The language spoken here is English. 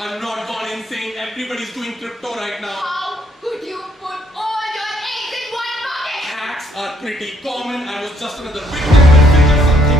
I'm not gone insane. Everybody's doing crypto right now. How could you put all your eggs in one bucket? Hacks are pretty common. I was just another victim. But figure something